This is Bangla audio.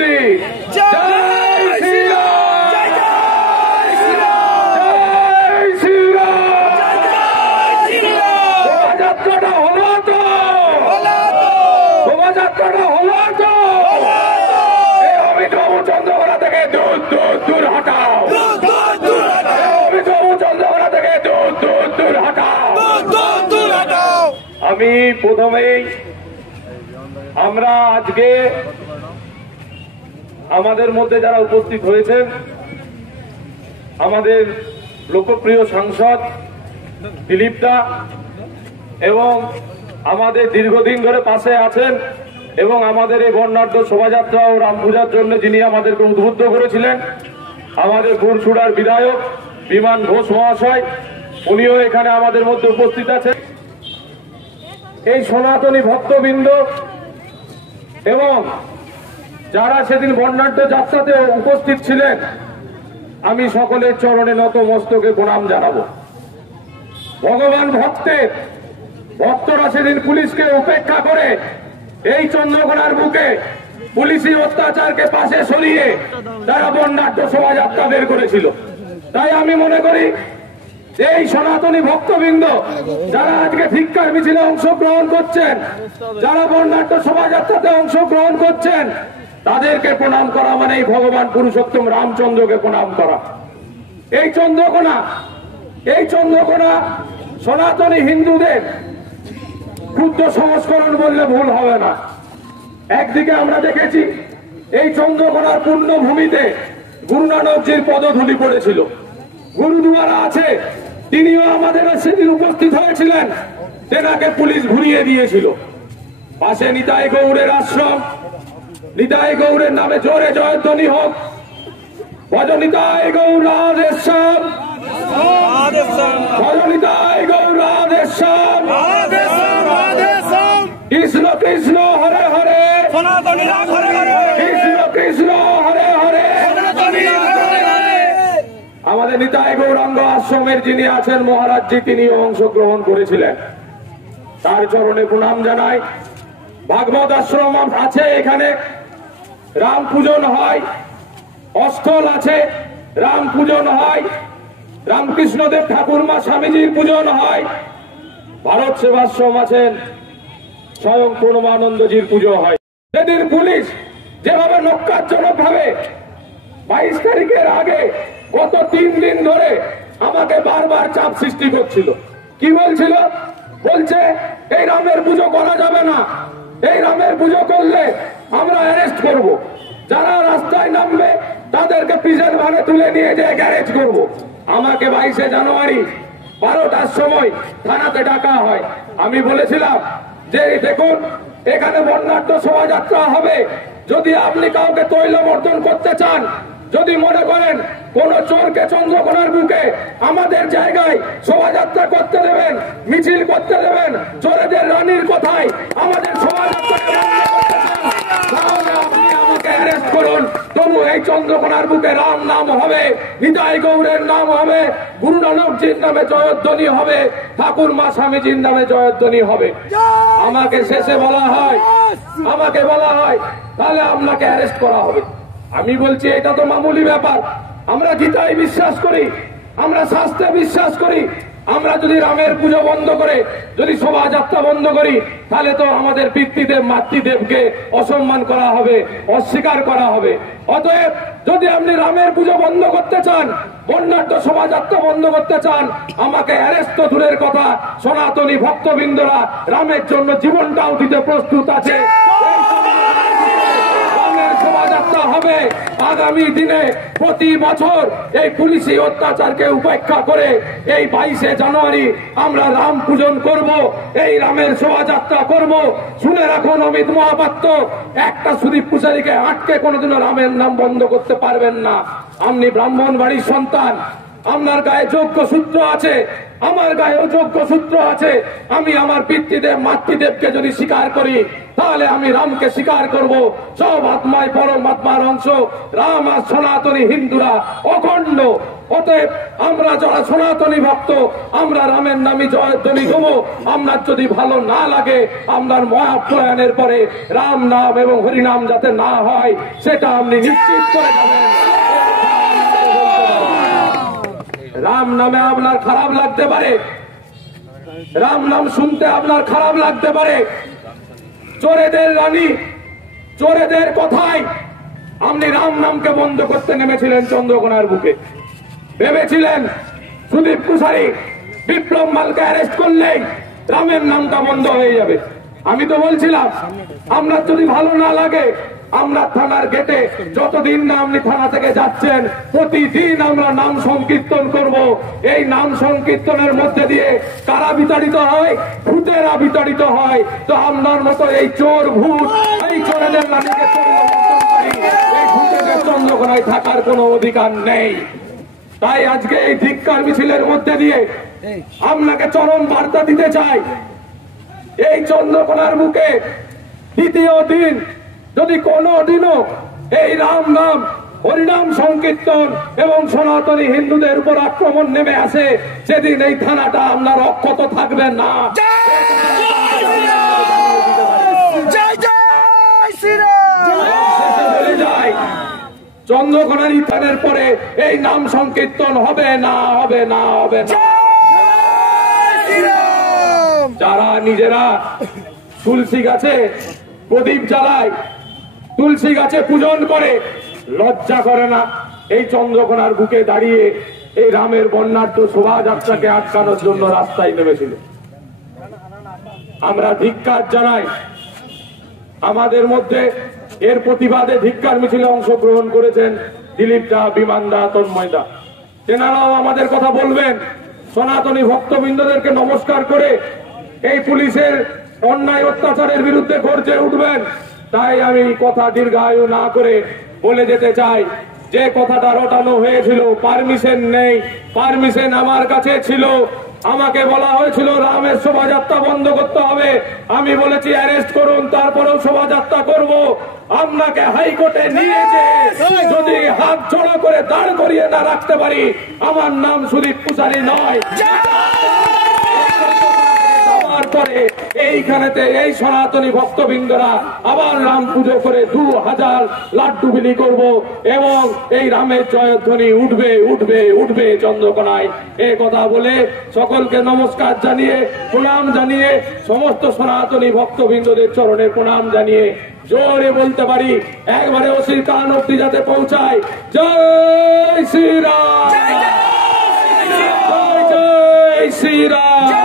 মোদী, জয় শ্রীরাম, জয় শ্রীরাম। শোভাযাত্রাটা হলো তো, শোভাযাত্রাটা হলো তো। এই অমিতাভ চন্দ্রকোনা থেকে দূর দূর দূর হটাও, অমিতাভ চন্দ্রকোনা থেকে দূর দূর দূর হটাও। আমি প্রথমেই আমরা আজকে আমাদের মধ্যে যারা উপস্থিত হয়েছেন, আমাদের লোকপ্রিয় সাংসদ দিলীপ দা এবং আমাদের দীর্ঘদিন ধরে পাশে আছেন এবং আমাদের এই বর্ণাঢ্য শোভাযাত্রা ও রাম পূজার জন্য যিনি আমাদেরকে উদ্বুদ্ধ করেছিলেন, আমাদের গুরছুড়ার বিধায়ক বিমান ঘোষ মহাশয়, উনিও এখানে আমাদের মধ্যে উপস্থিত আছেন। এই সনাতনী ভক্তবৃন্দ এবং যারা সেদিন বর্ণাঢ্য যাত্রাতে উপস্থিত ছিলেন, আমি সকলের চরণে নত মস্তকে প্রণাম জানাবো। ভগবান ভক্তরা সেদিন পুলিশকে উপেক্ষা করে এই চন্দ্রকোনার বুকে পুলিশি অত্যাচারকে পাশে সরিয়ে তারা বর্ণাঢ্য শোভাযাত্রা বের করেছিল। তাই আমি মনে করি এই সনাতনী ভক্তবৃন্দ যারা আজকে ধিক্কার মিছিলে অংশগ্রহণ করছেন, যারা বর্ণাঢ্য শোভাযাত্রাতে অংশগ্রহণ করছেন, তাদেরকে প্রণাম করা মানে এই ভগবান পুরুষোত্তম রামচন্দ্রকে প্রণাম করা। এই চন্দ্রকোনা সনাতনী হিন্দুদের ক্ষুদ্র সংস্করণ বললে ভুল হবে না। একদিকে আমরা দেখেছি এই চন্দ্রকোনার পূর্ণভূমিতে গুরু নানকজির পদধূলি পড়েছিল, গুরুদুয়ারা আছে, তিনিও আমাদের সেদিন উপস্থিত হয়েছিলেন, তেনাকে পুলিশ ঘুরিয়ে দিয়েছিল। পাশে নিতাই গৌড়ের আশ্রম, নিতাই গৌড়ের নামে জোরে জয়ধ্বনি হোক, ভজ নিতাই গৌর রাধেশ্যাম, ভজ নিতাই গৌর রাধেশ্যাম, কৃষ্ণ কৃষ্ণ হরে হরে, কৃষ্ণ কৃষ্ণ হরে হরে। আমাদের নিতাই গৌরাঙ্গ আশ্রমের যিনি আছেন মহারাজজি, তিনিও অংশগ্রহণ করেছিলেন, তার চরণে প্রণাম জানাই। ভাগবত আশ্রম আছে, এখানে রাম পূজন হয়, অস্থল আছে, রাম পূজন হয়, রামকৃষ্ণদেব ঠাকুরমা স্বামীজির পূজন হয়, ভারত সেবাশ্রম আছেন, স্বয়ং পূর্ণমানন্দজির পুজো হয়। সেদিন পুলিশ যেভাবে নক্কারজনক ভাবে 22 তারিখের আগে গত 3 দিন ধরে আমাকে বারবার চাপ সৃষ্টি করছিল। কি বলছিল? বলছে এই রামের পুজো করা যাবে না, এই রামের পুজো করলে আমরা অ্যারেস্ট করব, যারা রাস্তায় নামবে তাদেরকে প্রিজন ভ্যানে তুলে নিয়ে যেয়ে গ্যারেজ করব। আমাকে 22শে জানুয়ারি 12টার সময় থানাতে ডাকা হয়। আমি বলেছিলাম যে দেখুন, এখানে বর্ণাঢ্য শোভাযাত্রা হবে, যদি আপনি কাউকে তৈলবর্ধন করতে চান, যদি মনে করেন কোন চোরকে চন্দ্রকোনার বুকে আমাদের জায়গায় শোভাযাত্রা করতে দেবেন, মিছিল করতে দেবেন, চোরেদের রানীর কথায় আমাদের শোভাযাত্রা তাহলে আপনি আমাকে অ্যারেস্ট করুন, তবু এই চন্দ্রকোনার বুকে রাম নাম হবে, নিতাই গৌরের নাম হবে, গুরু নানকজির নামে জয়ধ্বনি হবে, ঠাকুর মা স্বামীজির নামে জয়ধ্বনি হবে। আমাকে শেষে বলা হয়, তাহলে আপনাকে অ্যারেস্ট করা হবে। আমি বলছি এটা তো মামুলি ব্যাপার, আমরা গীতায় বিশ্বাস করি, আমরা শাস্ত্রে বিশ্বাস করি। আমরা যদি রামের পুজো বন্ধ করে, যদি শোভাযাত্রা বন্ধ করি, তাহলে তো আমাদের পিতৃদেব মাতৃদেবকে অসম্মান করা হবে, অস্বীকার করা হবে। অতএব যদি আপনি রামের পুজো বন্ধ করতে চান, বর্ণাঢ্য শোভাযাত্রা বন্ধ করতে চান, আমাকে অ্যারেস্ট তো দূরের কথা, সনাতনী ভক্তবৃন্দরা রামের জন্য জীবনটাও দিতে প্রস্তুত আছে। শোভাযাত্রা হবে আগামী দিনে, প্রতি বছর এই পুলিশি অত্যাচারকে উপেক্ষা করে এই 22শে জানুয়ারি আমরা রাম পূজন করব, এই রামের শোভাযাত্রা করব। শুনে রাখুন অমিত মহাপাত্র, একটা সুদীপ পূজারীকে আটকে কোনোদিনও রামের নাম বন্ধ করতে পারবেন না। আপনি ব্রাহ্মণ বাড়ির সন্তান, আপনার গায়ে যোগ্য সূত্র আছে, আমার গায়েও যোগ্য সূত্র আছে। আমি আমার পিতৃদেব মাতৃদেবকে যদি স্বীকার করি, তাহলে আমি রামকে স্বীকার করব। সব আত্মায় পরমাত্মার অংশ রাম, আর সনাতনী হিন্দুরা অখণ্ড অতএব আমরা যারা সনাতনী ভক্ত, আমরা রামের নামে জয়ধ্বনি দেবো। আপনার যদি ভালো না লাগে, আপনার মহাপ্রয়াণের পরে রাম নাম এবং হরিনাম যাতে না হয় সেটা আপনি নিশ্চিত করে যাবেন। রাম নামে আপনার খারাপ লাগতে পারে, রাম নাম শুনতে আপনার খারাপ লাগতে পারে। চোরেদের রানী, চোরেদের কথায় আপনি রাম নামকে বন্ধ করতে নেমেছিলেন চন্দ্রকোনার বুকে। ভেবেছিলেন সুদীপ কুশারি, বিপ্লব মালকে অ্যারেস্ট করলেই রামের নামটা বন্ধ হয়ে যাবে। আমি তো বলছিলাম আপনার যদি ভালো না লাগে, আমরা থানার গেটে যতদিন না আপনি থানা থেকে যাচ্ছেন প্রতিদিন আমরা নাম সংকীর্তন করব। এই নাম সংকীর্তনের মধ্যে দিয়ে কারা বিতাড়িত হয়? ভূতেরা বিতাড়িত হয়। তো আপনার মতো এই চোর ভূত, এই চোরেদের রানীকে এই ভূতেদের চন্দ্রকোনায় থাকার কোনো অধিকার নেই। তাই আজকে এই ধিক্কার মিছিলের মধ্যে দিয়ে আপনাকে চরম বার্তা দিতে চাই। এই চন্দ্রকোনার বুকে দ্বিতীয় দিন যদি কোনো দিনও এই রাম নাম হরিনাম সংকীর্তন এবং সনাতনী হিন্দুদের উপর আক্রমণ নেমে আসে, সেদিন এই থানাটা আপনার অক্ষত থাকবে না। বলে যায় চন্দ্রকোনার থানের পরে এই নাম সংকীর্তন হবে না, হবে না, হবে না। যারা নিজেরা তুলসী গাছে প্রদীপ জ্বালায়, তুলসী গাছে পূজন করে, লজ্জা করে না এই চন্দ্রকোনার বুকে দাঁড়িয়ে এই রামের বর্ণাঢ্য শোভাযাত্রাকে আটকানোর জন্য রাস্তায় নেমেছিল? আমরা ধিক্কার জানাই। আমাদের মধ্যে এর প্রতিবাদে ধিক্কার মিছিলে অংশগ্রহণ করেছেন দিলীপ দা, বিমান দা, তন্ময় দা। তেনারাও আমাদের কথা বলবেন। সনাতনী ভক্তবৃন্দদেরকে নমস্কার করে এই পুলিশের অন্যায় অত্যাচারের বিরুদ্ধে গর্জে উঠবেন। তাই আমি কথা দীর্ঘায়ু না করে বলে যেতে চাই, যে কথাটা রটানো হয়েছিল পারমিশন নেই, পারমিশন আমার কাছে ছিল। আমাকে বলা হয়েছিল রামের শোভাযাত্রা বন্ধ করতে হবে, আমি বলেছি অ্যারেস্ট করুন, তারপরেও শোভাযাত্রা করব। আপনাকে হাইকোর্টে নিয়ে যে যদি হাত জড়ো করে দাঁড় করিয়ে না রাখতে পারি, আমার নাম সুদীপ কুশারি নয়। পরে এইখানেতে এই সনাতনী ভক্তবৃন্দরা আবার রাম পুজো করে 2000 লাড্ডু বিলি করব এবং এই রামের জয়ধ্বনি উঠবে, উঠবে, উঠবে চন্দ্রকোনায়। এই কথা বলে সকলকে নমস্কার জানিয়ে, প্রণাম জানিয়ে, সমস্ত সনাতনী ভক্তবৃন্দদের চরণে প্রণাম জানিয়ে জোরে বলতে পারি, একবারে অসির কান অব্দি যাতে পৌঁছায়, জয় শ্রীরাম, জয় জয় শ্রীরাম।